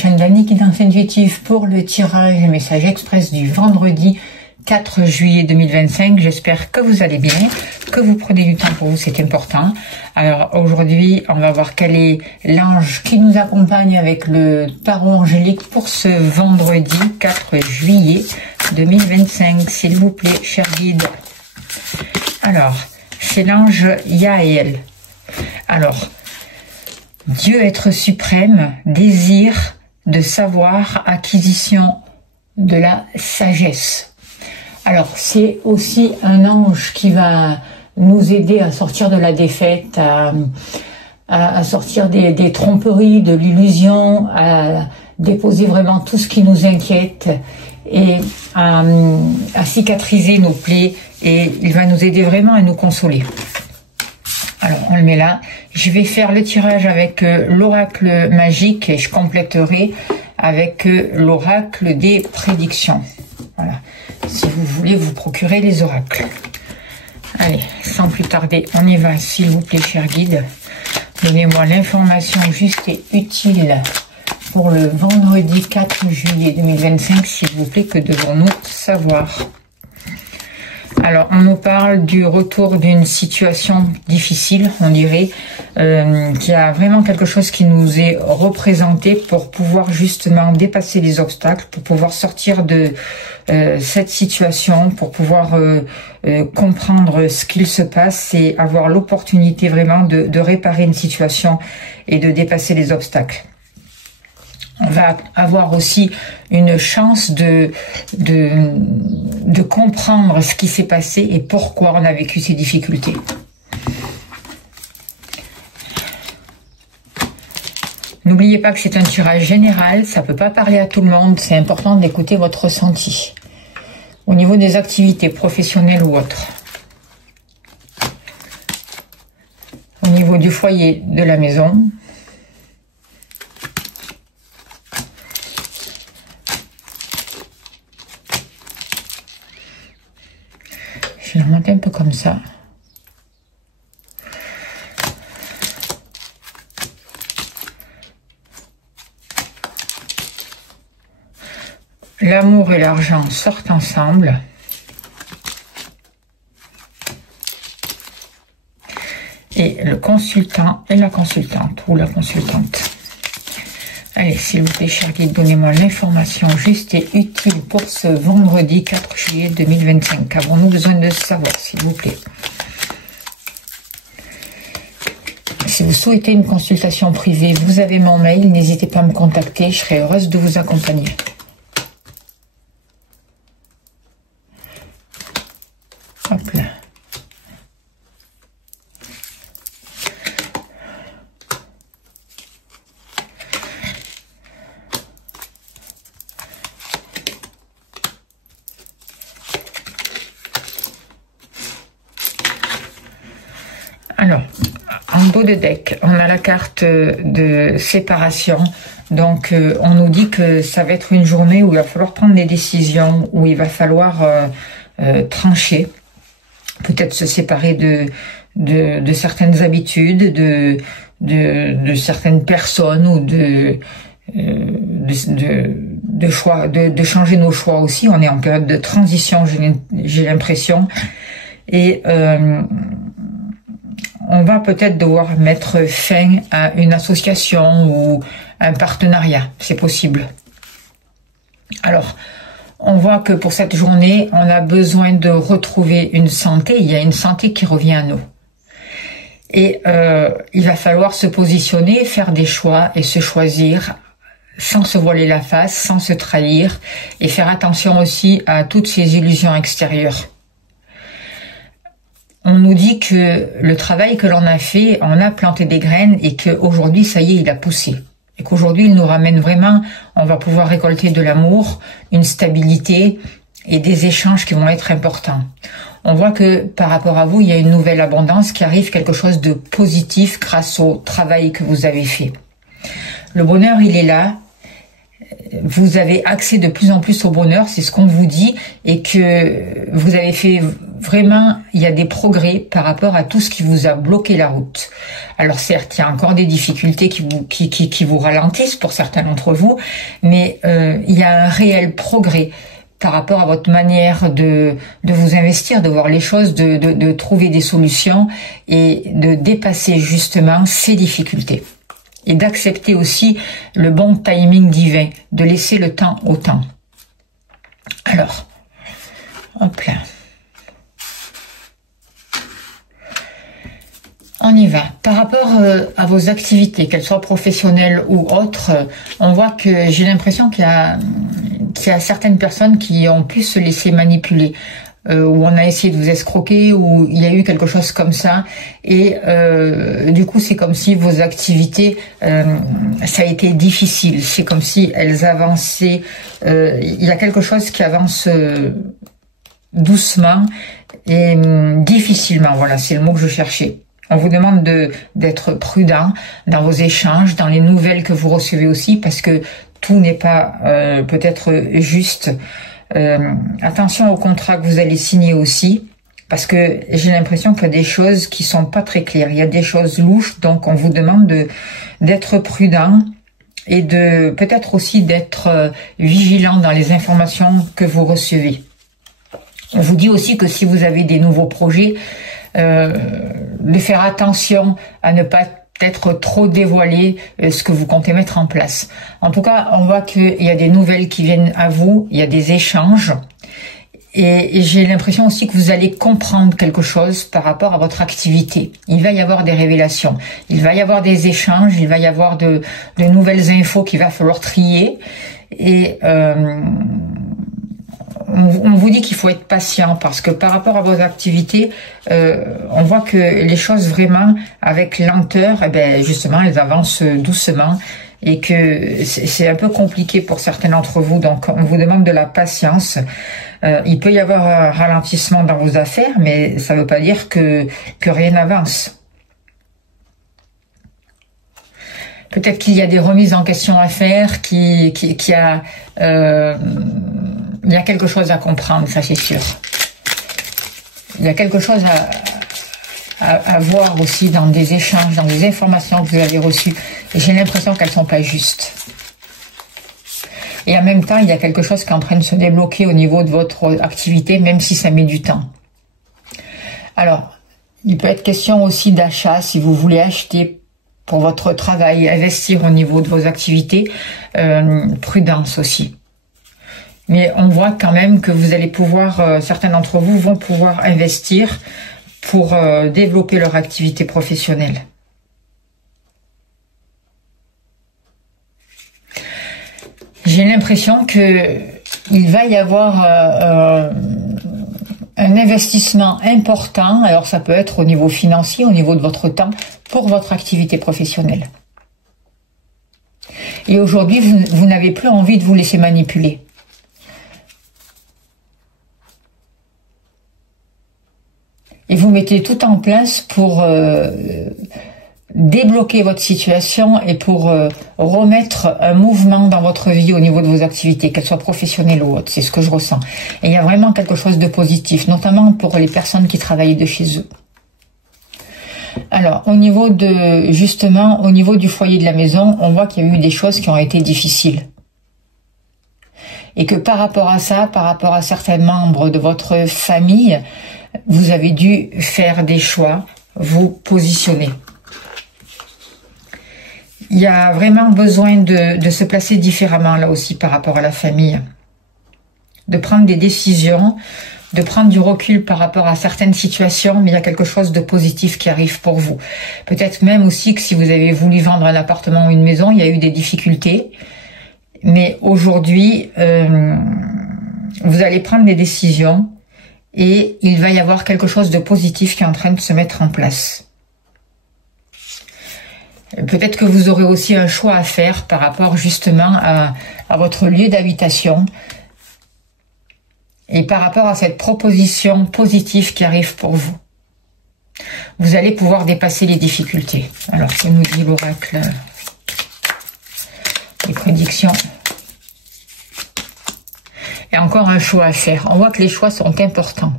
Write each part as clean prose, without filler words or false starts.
chaîne d'Annie Guidance Intuitive pour le tirage et message express du vendredi 4 juillet 2025. J'espère que vous allez bien, que vous prenez du temps pour vous, c'est important. Alors aujourd'hui, on va voir quel est l'ange qui nous accompagne avec le tarot angélique pour ce vendredi 4 juillet 2025. S'il vous plaît, cher guide. Alors, c'est l'ange Yaël. Alors, Dieu être suprême, désir de savoir, acquisition de la sagesse. Alors, c'est aussi un ange qui va nous aider à sortir de la défaite, à sortir des tromperies, de l'illusion, à déposer vraiment tout ce qui nous inquiète et à cicatriser nos plaies. Et il va nous aider vraiment à nous consoler. Alors, on le met là. Je vais faire le tirage avec l'oracle magique et je compléterai avec l'oracle des prédictions. Voilà. Si vous voulez vous procurer les oracles. Allez, sans plus tarder, on y va, s'il vous plaît, cher guide. Donnez-moi l'information juste et utile pour le vendredi 4 juillet 2025, s'il vous plaît. Que devons-nous savoir? Alors, on nous parle du retour d'une situation difficile, on dirait, qu'il y a vraiment quelque chose qui nous est représenté pour pouvoir justement dépasser les obstacles, pour pouvoir sortir de cette situation, pour pouvoir comprendre ce qu'il se passe et avoir l'opportunité vraiment de réparer une situation et de dépasser les obstacles. On va avoir aussi une chance de comprendre ce qui s'est passé et pourquoi on a vécu ces difficultés. N'oubliez pas que c'est un tirage général, ça ne peut pas parler à tout le monde, c'est important d'écouter votre ressenti. Au niveau des activités professionnelles ou autres. Au niveau du foyer de la maison. Je vais remonter un peu comme ça. L'amour et l'argent sortent ensemble. Et le consultant et la consultante ou la consultante. Allez, s'il vous plaît, cher guide, donnez-moi l'information juste et utile pour ce vendredi 4 juillet 2025. Qu'avons-nous besoin de savoir, s'il vous plaît? Si vous souhaitez une consultation privée, vous avez mon mail, n'hésitez pas à me contacter, je serai heureuse de vous accompagner. Hop là. Alors, en dos de deck, on a la carte de séparation. Donc, on nous dit que ça va être une journée où il va falloir prendre des décisions, où il va falloir trancher, peut-être se séparer de certaines habitudes, de certaines personnes ou de changer nos choix aussi. On est en période de transition, j'ai l'impression. Et on va peut-être devoir mettre fin à une association ou un partenariat, c'est possible. Alors, on voit que pour cette journée, on a besoin de retrouver une santé. Il y a une santé qui revient à nous. Et il va falloir se positionner, faire des choix et se choisir sans se voiler la face, sans se trahir et faire attention aussi à toutes ces illusions extérieures. On nous dit que le travail que l'on a fait, on a planté des graines et qu'aujourd'hui, ça y est, il a poussé. Et qu'aujourd'hui, il nous ramène vraiment, on va pouvoir récolter de l'amour, une stabilité et des échanges qui vont être importants. On voit que par rapport à vous, il y a une nouvelle abondance qui arrive, quelque chose de positif grâce au travail que vous avez fait. Le bonheur, il est là. vous avez accès de plus en plus au bonheur, c'est ce qu'on vous dit, et que vous avez fait vraiment, il y a des progrès par rapport à tout ce qui vous a bloqué la route. Alors certes, il y a encore des difficultés qui vous ralentissent pour certains d'entre vous, mais il y a un réel progrès par rapport à votre manière de vous investir, de voir les choses, de trouver des solutions et de dépasser justement ces difficultés. Et d'accepter aussi le bon timing divin, de laisser le temps au temps. Alors, hop là. On y va. Par rapport à vos activités, qu'elles soient professionnelles ou autres, on voit que j'ai l'impression qu'il y a certaines personnes qui ont pu se laisser manipuler, où on a essayé de vous escroquer, où il y a eu quelque chose comme ça, et du coup c'est comme si vos activités, ça a été difficile, c'est comme si elles avançaient, il y a quelque chose qui avance doucement et difficilement, voilà, c'est le mot que je cherchais. On vous demande d'être prudent dans vos échanges, dans les nouvelles que vous recevez aussi, parce que tout n'est pas peut-être juste. Attention au contrat que vous allez signer aussi, parce que j'ai l'impression qu'il y a des choses qui sont pas très claires. Il y a des choses louches, donc on vous demande d'être prudent et de peut-être aussi d'être vigilant dans les informations que vous recevez. On vous dit aussi que si vous avez des nouveaux projets, de faire attention à ne pas peut-être trop dévoiler ce que vous comptez mettre en place. En tout cas, on voit qu'il y a des nouvelles qui viennent à vous, il y a des échanges, et j'ai l'impression aussi que vous allez comprendre quelque chose par rapport à votre activité. Il va y avoir des révélations, il va y avoir des échanges, il va y avoir de nouvelles infos qu'il va falloir trier, et on vous dit qu'il faut être patient parce que par rapport à vos activités, on voit que les choses vraiment avec lenteur, eh ben justement, elles avancent doucement et que c'est un peu compliqué pour certains d'entre vous. Donc, on vous demande de la patience. Il peut y avoir un ralentissement dans vos affaires, mais ça ne veut pas dire que rien n'avance. Peut-être qu'il y a des remises en question à faire, qu'il y a quelque chose à comprendre, ça c'est sûr. Il y a quelque chose à voir aussi dans des échanges, dans des informations que vous avez reçues. Et j'ai l'impression qu'elles ne sont pas justes. Et en même temps, il y a quelque chose qui est en train de se débloquer au niveau de votre activité, même si ça met du temps. Alors, il peut être question aussi d'achat, si vous voulez acheter pour votre travail, investir au niveau de vos activités, prudence aussi. Mais on voit quand même que vous allez pouvoir, certains d'entre vous vont pouvoir investir pour développer leur activité professionnelle. J'ai l'impression que il va y avoir un investissement important, alors ça peut être au niveau financier, au niveau de votre temps, pour votre activité professionnelle. Et aujourd'hui, vous n'avez plus envie de vous laisser manipuler. Et vous mettez tout en place pour débloquer votre situation et pour remettre un mouvement dans votre vie au niveau de vos activités, qu'elles soient professionnelles ou autres. C'est ce que je ressens. Et il y a vraiment quelque chose de positif, notamment pour les personnes qui travaillent de chez eux. Alors, au niveau du foyer de la maison, on voit qu'il y a eu des choses qui ont été difficiles. Et que par rapport à ça, par rapport à certains membres de votre famille, vous avez dû faire des choix, vous positionner. Il y a vraiment besoin de se placer différemment là aussi par rapport à la famille. De prendre des décisions, de prendre du recul par rapport à certaines situations, mais il y a quelque chose de positif qui arrive pour vous. Peut-être même aussi que si vous avez voulu vendre un appartement ou une maison, il y a eu des difficultés. Mais aujourd'hui, vous allez prendre des décisions et il va y avoir quelque chose de positif qui est en train de se mettre en place. Peut-être que vous aurez aussi un choix à faire par rapport justement à votre lieu d'habitation et par rapport à cette proposition positive qui arrive pour vous. Vous allez pouvoir dépasser les difficultés. Alors, que nous dit l'oracle? Les prédictions Il y a encore un choix à faire. On voit que les choix sont importants.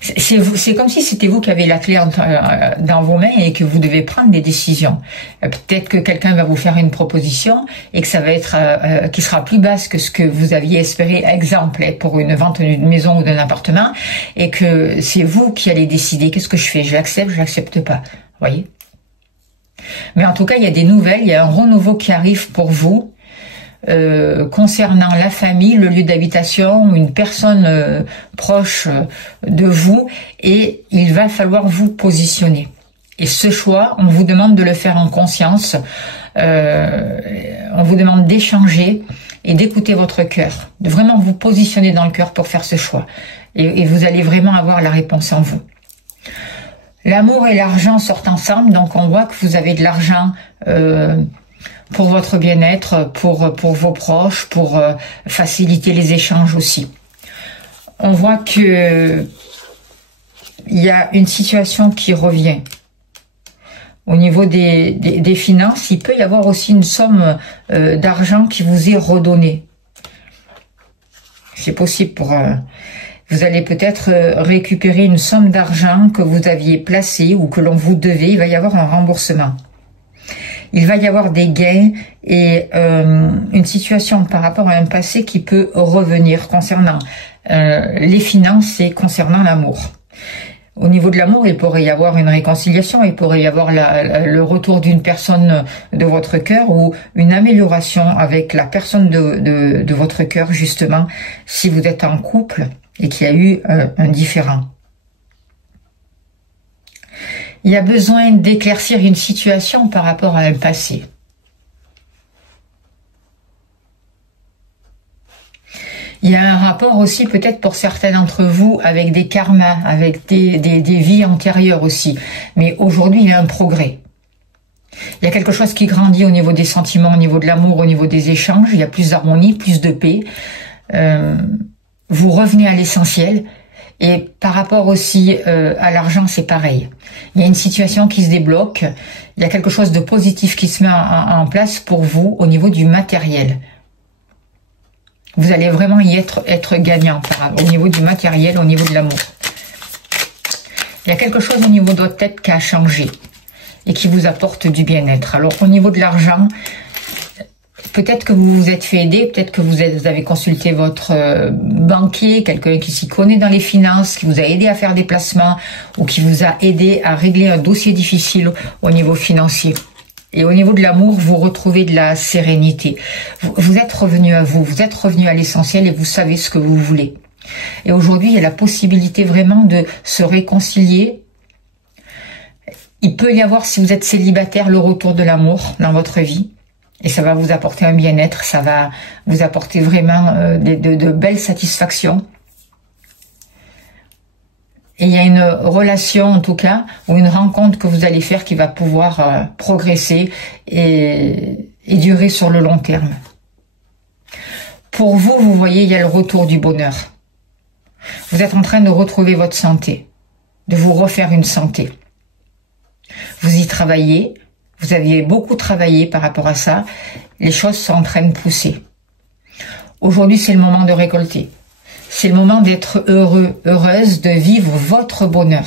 C'est comme si c'était vous qui avez la clé dans vos mains et que vous devez prendre des décisions. Peut-être que quelqu'un va vous faire une proposition et que ça va être qui sera plus basse que ce que vous aviez espéré, exemple pour une vente d'une maison ou d'un appartement, et que c'est vous qui allez décider qu'est-ce que je fais, je l'accepte, je l'accepte pas. Vous voyez? Mais en tout cas, il y a des nouvelles, il y a un renouveau qui arrive pour vous. Concernant la famille, le lieu d'habitation, une personne proche de vous, et il va falloir vous positionner. Et ce choix, on vous demande de le faire en conscience, on vous demande d'échanger et d'écouter votre cœur, de vraiment vous positionner dans le cœur pour faire ce choix. Et vous allez vraiment avoir la réponse en vous. L'amour et l'argent sortent ensemble, donc on voit que vous avez de l'argent pour votre bien-être, pour vos proches, pour faciliter les échanges aussi. On voit que il y a une situation qui revient. Au niveau des finances, il peut y avoir aussi une somme d'argent qui vous est redonnée. C'est possible pour... vous allez peut-être récupérer une somme d'argent que vous aviez placée ou que l'on vous devait. Il va y avoir un remboursement. Il va y avoir des gains et une situation par rapport à un passé qui peut revenir concernant les finances et concernant l'amour. Au niveau de l'amour, il pourrait y avoir une réconciliation, il pourrait y avoir le retour d'une personne de votre cœur ou une amélioration avec la personne de votre cœur, justement, si vous êtes en couple et qu'il y a eu un différend. Il y a besoin d'éclaircir une situation par rapport à un passé. Il y a un rapport aussi peut-être pour certains d'entre vous avec des karmas, avec des vies antérieures aussi. Mais aujourd'hui, il y a un progrès. Il y a quelque chose qui grandit au niveau des sentiments, au niveau de l'amour, au niveau des échanges. Il y a plus d'harmonie, plus de paix. Vous revenez à l'essentiel. Et par rapport aussi à l'argent, c'est pareil. Il y a une situation qui se débloque. Il y a quelque chose de positif qui se met en place pour vous au niveau du matériel. Vous allez vraiment y être gagnant au niveau du matériel, au niveau de l'amour. Il y a quelque chose au niveau de votre tête qui a changé et qui vous apporte du bien-être. Alors au niveau de l'argent, peut-être que vous vous êtes fait aider, peut-être que vous avez consulté votre banquier, quelqu'un qui s'y connaît dans les finances, qui vous a aidé à faire des placements ou qui vous a aidé à régler un dossier difficile au niveau financier. Et au niveau de l'amour, vous retrouvez de la sérénité. Vous êtes revenu à vous, vous êtes revenu à l'essentiel et vous savez ce que vous voulez. Et aujourd'hui, il y a la possibilité vraiment de se réconcilier. Il peut y avoir, si vous êtes célibataire, le retour de l'amour dans votre vie. Et ça va vous apporter un bien-être, ça va vous apporter vraiment de belles satisfactions. Et il y a une relation, en tout cas, ou une rencontre que vous allez faire qui va pouvoir progresser et durer sur le long terme. Pour vous, vous voyez, il y a le retour du bonheur. Vous êtes en train de retrouver votre santé, de vous refaire une santé. Vous y travaillez. Vous aviez beaucoup travaillé par rapport à ça. Les choses sont en train de pousser. Aujourd'hui, c'est le moment de récolter. C'est le moment d'être heureux, heureuse, de vivre votre bonheur.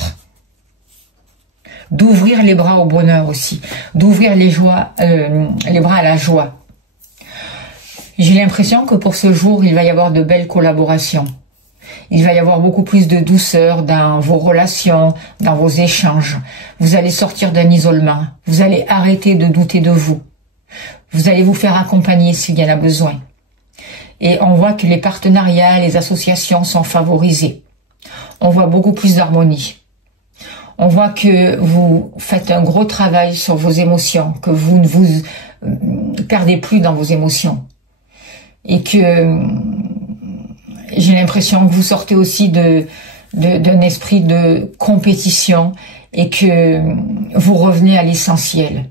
D'ouvrir les bras au bonheur aussi. D'ouvrir les bras à la joie. J'ai l'impression que pour ce jour, il va y avoir de belles collaborations. Il va y avoir beaucoup plus de douceur dans vos relations, dans vos échanges. Vous allez sortir d'un isolement. Vous allez arrêter de douter de vous. Vous allez vous faire accompagner s'il y en a besoin. Et on voit que les partenariats, les associations sont favorisés. On voit beaucoup plus d'harmonie. On voit que vous faites un gros travail sur vos émotions, que vous ne vous perdez plus dans vos émotions. Et que j'ai l'impression que vous sortez aussi d'un esprit de compétition et que vous revenez à l'essentiel.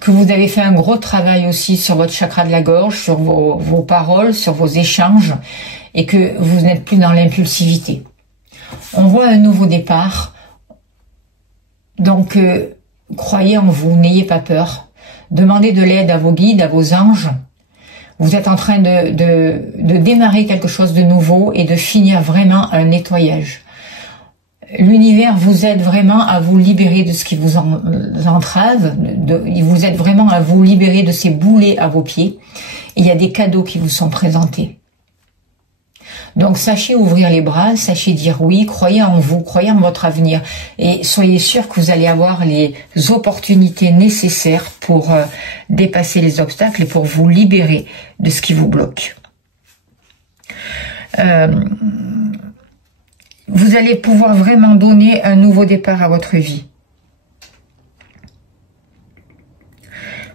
Que vous avez fait un gros travail aussi sur votre chakra de la gorge, sur vos paroles, sur vos échanges, et que vous n'êtes plus dans l'impulsivité. On voit un nouveau départ. Donc, croyez en vous, n'ayez pas peur Demandez de l'aide à vos guides, à vos anges. Vous êtes en train de démarrer quelque chose de nouveau et de finir vraiment un nettoyage. L'univers vous aide vraiment à vous libérer de ce qui vous entrave. Il vous aide vraiment à vous libérer de ces boulets à vos pieds. Et il y a des cadeaux qui vous sont présentés. Donc sachez ouvrir les bras, sachez dire oui, croyez en vous, croyez en votre avenir et soyez sûr que vous allez avoir les opportunités nécessaires pour dépasser les obstacles et pour vous libérer de ce qui vous bloque. Vous allez pouvoir vraiment donner un nouveau départ à votre vie.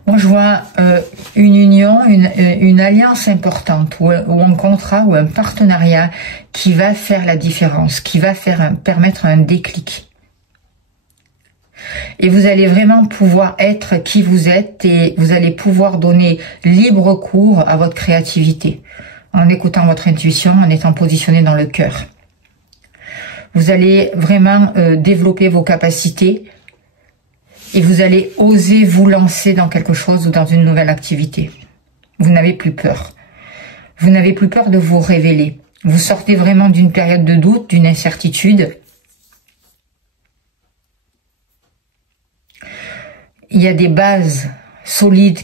Moi, je vois une union, une alliance importante ou un contrat ou un partenariat qui va faire la différence, qui va permettre un déclic. Et vous allez vraiment pouvoir être qui vous êtes et vous allez pouvoir donner libre cours à votre créativité en écoutant votre intuition, en étant positionné dans le cœur. Vous allez vraiment développer vos capacités et vous allez oser vous lancer dans quelque chose ou dans une nouvelle activité. Vous n'avez plus peur. Vous n'avez plus peur de vous révéler. Vous sortez vraiment d'une période de doute, d'une incertitude. Il y a des bases solides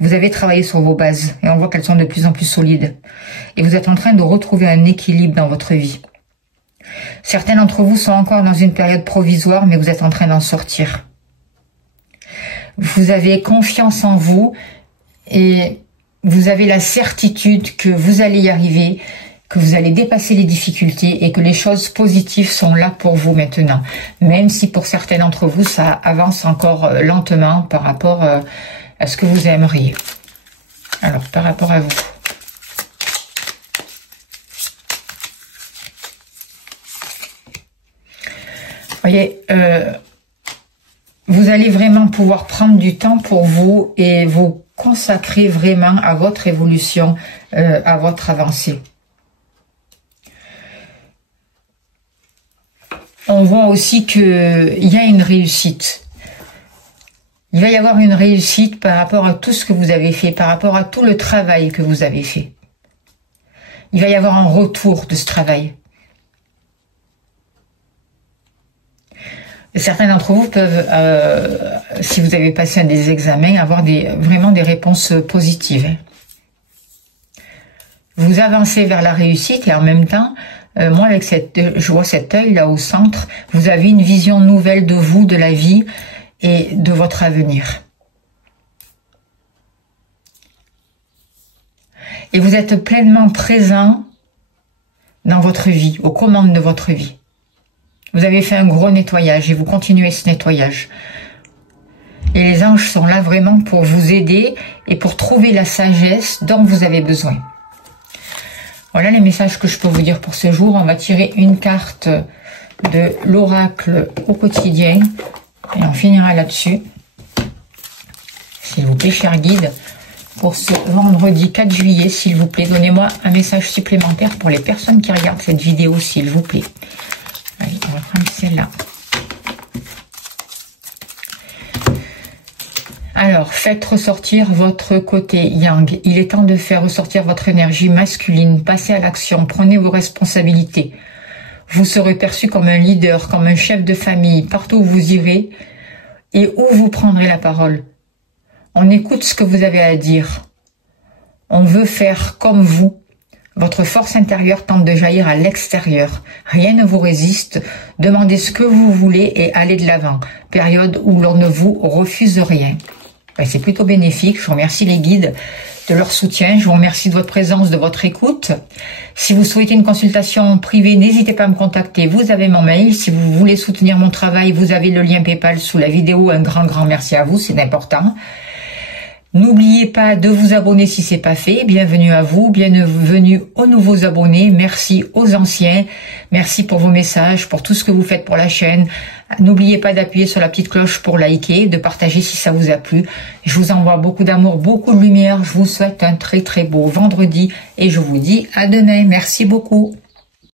vous avez travaillé sur vos bases et on voit qu'elles sont de plus en plus solides. Et vous êtes en train de retrouver un équilibre dans votre vie. Certains d'entre vous sont encore dans une période provisoire, mais vous êtes en train d'en sortir. Vous avez confiance en vous et vous avez la certitude que vous allez y arriver, que vous allez dépasser les difficultés et que les choses positives sont là pour vous maintenant. Même si pour certains d'entre vous, ça avance encore lentement par rapport à ce que vous aimeriez. Alors, par rapport à vous. Voyez, vous allez vraiment pouvoir prendre du temps pour vous et vous consacrer vraiment à votre évolution, à votre avancée. On voit aussi qu'il y a une réussite. Il va y avoir une réussite par rapport à tout ce que vous avez fait, par rapport à tout le travail que vous avez fait. Il va y avoir un retour de ce travail. Et certains d'entre vous peuvent, si vous avez passé des examens, avoir vraiment des réponses positives. Vous avancez vers la réussite et en même temps, moi avec je vois cet œil là au centre, vous avez une vision nouvelle de vous, de la vie et de votre avenir. Et vous êtes pleinement présent dans votre vie, aux commandes de votre vie. Vous avez fait un gros nettoyage et vous continuez ce nettoyage. Et les anges sont là vraiment pour vous aider et pour trouver la sagesse dont vous avez besoin. Voilà les messages que je peux vous dire pour ce jour. On va tirer une carte de l'oracle au quotidien et on finira là-dessus. S'il vous plaît, cher guide, pour ce vendredi 4 juillet, s'il vous plaît, donnez-moi un message supplémentaire pour les personnes qui regardent cette vidéo, s'il vous plaît. Allez, on va prendre celle-là. Alors, faites ressortir votre côté yang. Il est temps de faire ressortir votre énergie masculine. Passez à l'action, prenez vos responsabilités. Vous serez perçu comme un leader, comme un chef de famille, partout où vous irez et où vous prendrez la parole. On écoute ce que vous avez à dire. On veut faire comme vous. Votre force intérieure tente de jaillir à l'extérieur. Rien ne vous résiste. Demandez ce que vous voulez et allez de l'avant. Période où l'on ne vous refuse rien. C'est plutôt bénéfique. Je vous remercie les guides de leur soutien. Je vous remercie de votre présence, de votre écoute. Si vous souhaitez une consultation privée, n'hésitez pas à me contacter. Vous avez mon mail. Si vous voulez soutenir mon travail, vous avez le lien PayPal sous la vidéo. Un grand merci à vous, c'est important. N'oubliez pas de vous abonner si ce n'est pas fait. Bienvenue à vous, bienvenue aux nouveaux abonnés. Merci aux anciens. Merci pour vos messages, pour tout ce que vous faites pour la chaîne. N'oubliez pas d'appuyer sur la petite cloche pour liker, de partager si ça vous a plu. Je vous envoie beaucoup d'amour, beaucoup de lumière. Je vous souhaite un très beau vendredi et je vous dis à demain. Merci beaucoup.